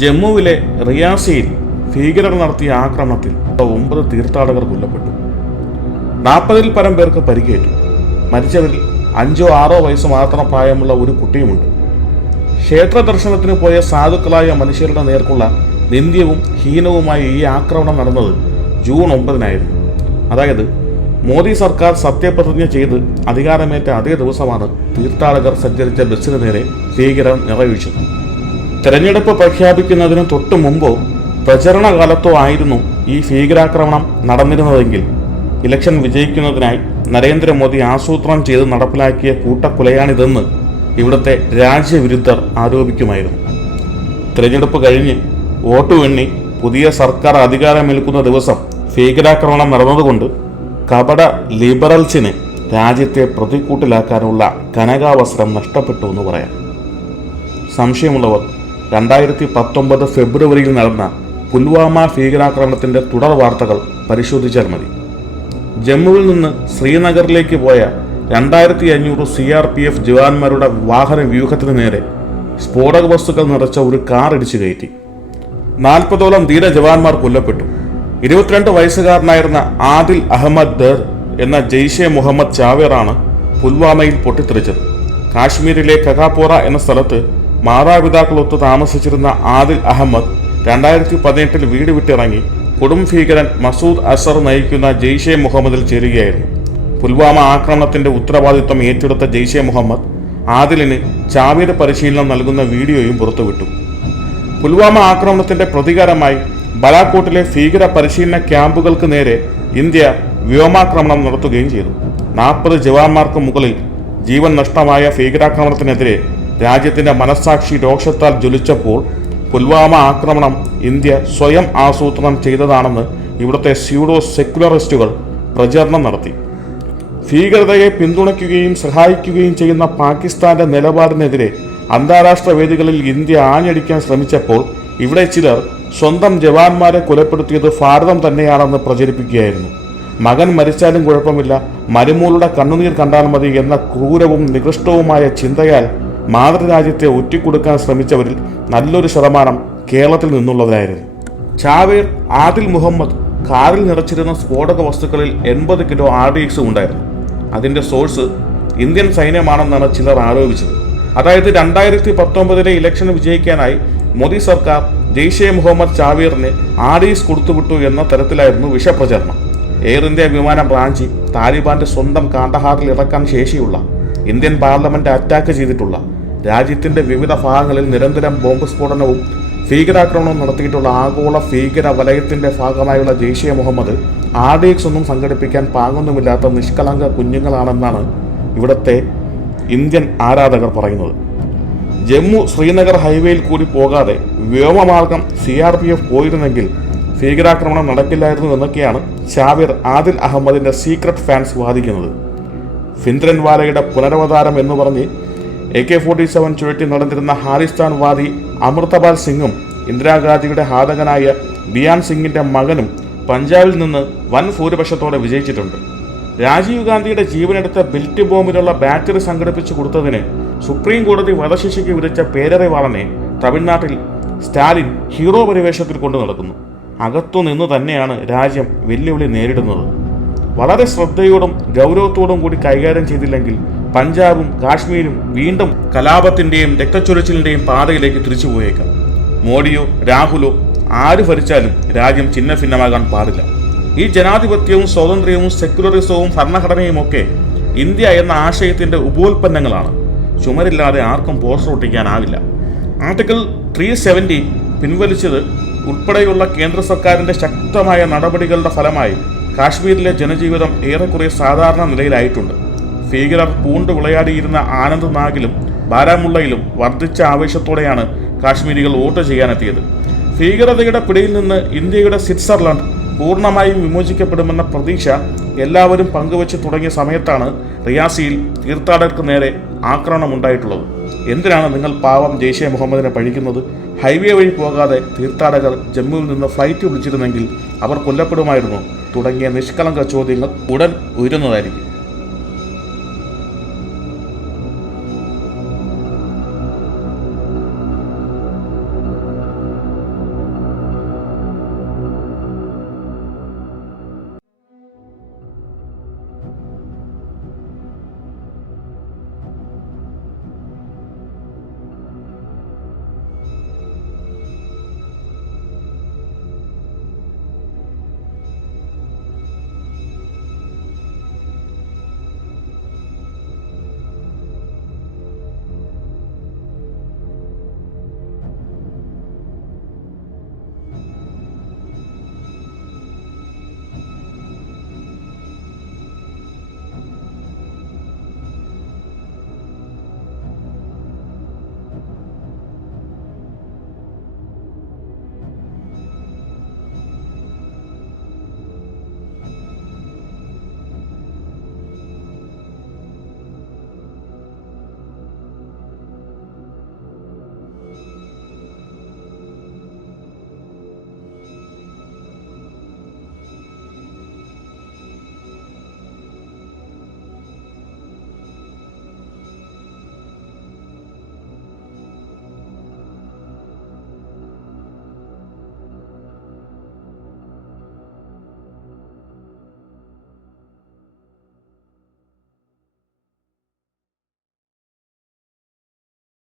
ജമ്മുവിലെ റിയാസിയിൽ ഭീകരർ നടത്തിയ ആക്രമണത്തിൽ 9 തീർത്ഥാടകർ കൊല്ലപ്പെട്ടു. 40-ൽ പരം പേർക്ക് പരിക്കേറ്റു. മരിച്ചവരിൽ 5-6 വയസ്സ് മാത്രം പ്രായമുള്ള ഒരു കുട്ടിയുമുണ്ട്. ക്ഷേത്ര ദർശനത്തിന് പോയ സാധുക്കളായ മനുഷ്യരുടെ നേർക്കുള്ള നിന്ദ്യവും ഹീനവുമായ ഈ ആക്രമണം നടന്നത് ജൂൺ 9-നായിരുന്നു. അതായത് മോദി സർക്കാർ സത്യപ്രതിജ്ഞ ചെയ്ത് അധികാരമേറ്റ അതേ ദിവസമാണ് തീർത്ഥാടകർ സഞ്ചരിച്ച ബസ്സിന് നേരെ ഭീകരർ നിറയൊഴിച്ചത്. തെരഞ്ഞെടുപ്പ് പ്രഖ്യാപിക്കുന്നതിന് തൊട്ടു മുമ്പോ പ്രചരണ കാലത്തോ ആയിരുന്നു ഈ ഭീകരാക്രമണം നടന്നിരുന്നതെങ്കിൽ ഇലക്ഷൻ വിജയിക്കുന്നതിനായി നരേന്ദ്രമോദി ആസൂത്രണം ചെയ്ത് നടപ്പിലാക്കിയ കൂട്ടക്കൊലയാണിതെന്ന് ഇവിടുത്തെ രാജ്യവിരുദ്ധർ ആരോപിക്കുമായിരുന്നു. തിരഞ്ഞെടുപ്പ് കഴിഞ്ഞ് വോട്ട് എണ്ണി പുതിയ സർക്കാർ അധികാരമേൽക്കുന്ന ദിവസം ഭീകരാക്രമണം നടന്നതുകൊണ്ട് കപട ലിബറൽസിന് രാജ്യത്തെ പ്രതിക്കൂട്ടിലാക്കാനുള്ള കനകാവസരം നഷ്ടപ്പെട്ടു എന്ന് പറയാം. സംശയമുള്ളവർ 2019 ഫെബ്രുവരിയിൽ നടന്ന പുൽവാമ ഭീകരാക്രമണത്തിൻ്റെ തുടർ വാർത്തകൾ പരിശോധിച്ചാൽ മതി. ജമ്മുവിൽ നിന്ന് ശ്രീനഗറിലേക്ക് പോയ 2500 CRPF ജവാന്മാരുടെ വാഹന വ്യൂഹത്തിന് നേരെ സ്ഫോടക വസ്തുക്കൾ നിറച്ച ഒരു കാർ ഇടിച്ചു കയറ്റി. 40ഓളം ധീര ജവാന്മാർ കൊല്ലപ്പെട്ടു. 22 വയസ്സുകാരനായിരുന്ന ആദിൽ അഹമ്മദ് ദർ എന്ന ജെയ്ഷെ മുഹമ്മദ് ചാവേറാണ് പുൽവാമയിൽ പൊട്ടിത്തെറിച്ചത്. കാശ്മീരിലെ കകാപോറ എന്ന സ്ഥലത്ത് മാതാപിതാക്കളൊത്ത് താമസിച്ചിരുന്ന ആദിൽ അഹമ്മദ് 2018-ൽ വീട് വിട്ടിറങ്ങി കൊടും ഭീകരൻ മസൂദ് അസർ നയിക്കുന്ന ജെയ്ഷെ മുഹമ്മദിൽ ചേരുകയായിരുന്നു. പുൽവാമ ആക്രമണത്തിന്റെ ഉത്തരവാദിത്വം ഏറ്റെടുത്ത ജെയ്ഷെ മുഹമ്മദ് ആദിലിന് ചാവേർ പരിശീലനം നൽകുന്ന വീഡിയോയും പുറത്തുവിട്ടു. പുൽവാമ ആക്രമണത്തിന്റെ പ്രതികാരമായി ബലാക്കോട്ടിലെ ഭീകര പരിശീലന ക്യാമ്പുകൾക്ക് നേരെ ഇന്ത്യ വ്യോമാക്രമണം നടത്തുകയും ചെയ്തു. 40 ജവാന്മാർക്ക് മുകളിൽ ജീവൻ നഷ്ടമായ ഭീകരാക്രമണത്തിനെതിരെ രാജ്യത്തിന്റെ മനസ്സാക്ഷി രോഷത്താൽ ജ്വലിച്ചപ്പോൾ പുൽവാമ ആക്രമണം ഇന്ത്യ സ്വയം ആസൂത്രണം ചെയ്തതാണെന്ന് ഇവിടുത്തെ സ്യൂഡോ സെക്യുലറിസ്റ്റുകൾ പ്രചാരണം നടത്തി. ഭീകരതയെ പിന്തുണയ്ക്കുകയും സഹായിക്കുകയും ചെയ്യുന്ന പാകിസ്ഥാന്റെ നിലപാടിനെതിരെ അന്താരാഷ്ട്ര വേദികളിൽ ഇന്ത്യ ആഞ്ഞടിക്കാൻ ശ്രമിച്ചപ്പോൾ ഇവിടെ ചിലർ സ്വന്തം ജവാന്മാരെ കൊലപ്പെടുത്തിയത് ഭാരതം തന്നെയാണെന്ന് പ്രചരിപ്പിക്കുകയായിരുന്നു. മകൻ മരിച്ചാലും കുഴപ്പമില്ല, മരുമോളുടെ കണ്ണുനീർ കണ്ടാൽ മതി എന്ന ക്രൂരവും നികൃഷ്ടവുമായ ചിന്തയാൽ മാതൃരാജ്യത്തെ ഒറ്റിക്കൊടുക്കാൻ ശ്രമിച്ചവരിൽ നല്ലൊരു ശതമാനം കേരളത്തിൽ നിന്നുള്ളവരായിരുന്നു. ചാവേർ ആദിൽ മുഹമ്മദ് കാറിൽ നിറച്ചിരുന്ന സ്ഫോടക വസ്തുക്കളിൽ 80 കിലോ RDX ഉണ്ടായിരുന്നു. അതിന്റെ സോഴ്സ് ഇന്ത്യൻ സൈന്യമാണെന്നാണ് ചിലർ ആരോപിച്ചത്. അതായത് 2019-ലെ ഇലക്ഷൻ വിജയിക്കാനായി മോദി സർക്കാർ ജെയ്ഷെ മുഹമ്മദ് ചാവേറിന് RDX കൊടുത്തുവിട്ടു എന്ന തരത്തിലായിരുന്നു വിഷപ്രചരണം. എയർ ഇന്ത്യ വിമാനം റാഞ്ചി താലിബാന്റെ സ്വന്തം കാണ്ഡഹാറിൽ ഇറക്കാൻ ശേഷിയുള്ള, ഇന്ത്യൻ പാർലമെന്റ് അറ്റാക്ക് ചെയ്തിട്ടുള്ള, രാജ്യത്തിന്റെ വിവിധ ഭാഗങ്ങളിൽ നിരന്തരം ബോംബ് സ്ഫോടനവും ഭീകരാക്രമണവും നടത്തിയിട്ടുള്ള ആഗോള ഭീകര വലയത്തിന്റെ ഭാഗമായുള്ള ജെയ്ഷെ മുഹമ്മദ് RDX ഒന്നും സംഘടിപ്പിക്കാൻ പാങ്ങൊന്നുമില്ലാത്ത നിഷ്കളങ്ക കുഞ്ഞുങ്ങളാണെന്നാണ് ഇവിടുത്തെ ഇന്ത്യൻ ആരാധകർ പറയുന്നത്. ജമ്മു ശ്രീനഗർ ഹൈവേയിൽ കൂടി പോകാതെ വ്യോമമാർഗം CRPF പോയിരുന്നെങ്കിൽ ഭീകരാക്രമണം നടക്കില്ലായിരുന്നു എന്നൊക്കെയാണ് ചാവേർ ആദിൽ അഹമ്മദിന്റെ സീക്രട്ട് ഫാൻസ് വാദിക്കുന്നത്. ഫിന്ദ്രൻവാലയുടെ പുനരവതാരം എന്ന് പറഞ്ഞ് AK-47 ചുഴറ്റി നടന്നിരുന്ന ഹാരിസ്ഥാൻ വാദി അമൃതപാൽ സിംഗും ഇന്ദിരാഗാന്ധിയുടെ ഘാതകനായ ബിയാൻ സിംഗിന്റെ മകനും പഞ്ചാബിൽ നിന്ന് വൻ ഭൂരിപക്ഷത്തോടെ വിജയിച്ചിട്ടുണ്ട്. രാജീവ് ഗാന്ധിയുടെ ജീവനെടുത്ത ബിൽറ്റ് ബോംബിനുള്ള ബാറ്ററി സംഘടിപ്പിച്ചു കൊടുത്തതിന് സുപ്രീം കോടതി വധശിക്ഷയ്ക്ക് വിധിച്ച പേരറിവാളനെ തമിഴ്നാട്ടിൽ സ്റ്റാലിൻ ഹീറോ പരിവേഷത്തിൽ കൊണ്ടു നടക്കുന്നു. അകത്തുനിന്ന് തന്നെയാണ് രാജ്യം വെല്ലുവിളി നേരിടുന്നത്. വളരെ ശ്രദ്ധയോടും ഗൗരവത്തോടും കൂടി കൈകാര്യം ചെയ്തില്ലെങ്കിൽ പഞ്ചാബും കാശ്മീരും വീണ്ടും കലാപത്തിന്റെയും രക്തച്ചൊരിച്ചിലിന്റെയും പാതയിലേക്ക് തിരിച്ചുപോയേക്കാം. മോഡിയോ രാഹുലോ ആര് ഭരിച്ചാലും രാജ്യം ഛിന്ന ഭിന്നമാകാൻ പാടില്ല. ഈ ജനാധിപത്യവും സ്വാതന്ത്ര്യവും സെക്യുലറിസവും ഭരണഘടനയും ഒക്കെ ഇന്ത്യ എന്ന ആശയത്തിന്റെ ഉപോൽപ്പന്നങ്ങളാണ്. ചുമരില്ലാതെ ആർക്കും പോസ്റ്റർ ഒട്ടിക്കാനാവില്ല. ആർട്ടിക്കിൾ 370 പിൻവലിച്ചത് ഉൾപ്പെടെയുള്ള കേന്ദ്ര സർക്കാരിന്റെ ശക്തമായ നടപടികളുടെ ഫലമായി കാശ്മീരിലെ ജനജീവിതം ഏറെക്കുറെ സാധാരണ നിലയിലായിട്ടുണ്ട്. ഭീകരർ പൂണ്ട് വിളയാടിയിരുന്ന ആനന്ദ്നാഗിലും ബാരാമുള്ളയിലും വർദ്ധിച്ച ആവേശത്തോടെയാണ് കാശ്മീരികൾ വോട്ട് ചെയ്യാനെത്തിയത്. ഭീകരതയുടെ പിടിയിൽ നിന്ന് ഇന്ത്യയുടെ സ്വിറ്റ്സർലൻഡ് പൂർണ്ണമായും വിമോചിക്കപ്പെടുമെന്ന പ്രതീക്ഷ എല്ലാവരും പങ്കുവച്ച് തുടങ്ങിയ സമയത്താണ് റിയാസിയിൽ തീർത്ഥാടകർക്ക് നേരെ ആക്രമണം ഉണ്ടായിട്ടുള്ളത്. എന്തിനാണ് നിങ്ങൾ പാവം ജെയ്ഷെ മുഹമ്മദിനെ പഴിക്കുന്നത്? ഹൈവേ വഴി പോകാതെ തീർത്ഥാടകർ ജമ്മുവിൽ നിന്ന് ഫ്ലൈറ്റ് വിളിച്ചിരുന്നെങ്കിൽ അവർ കൊല്ലപ്പെടുമായിരുന്നു തുടങ്ങിയ നിഷ്കളങ്ക ചോദ്യങ്ങൾ ഉടൻ ഉയരുന്നതായിരിക്കും.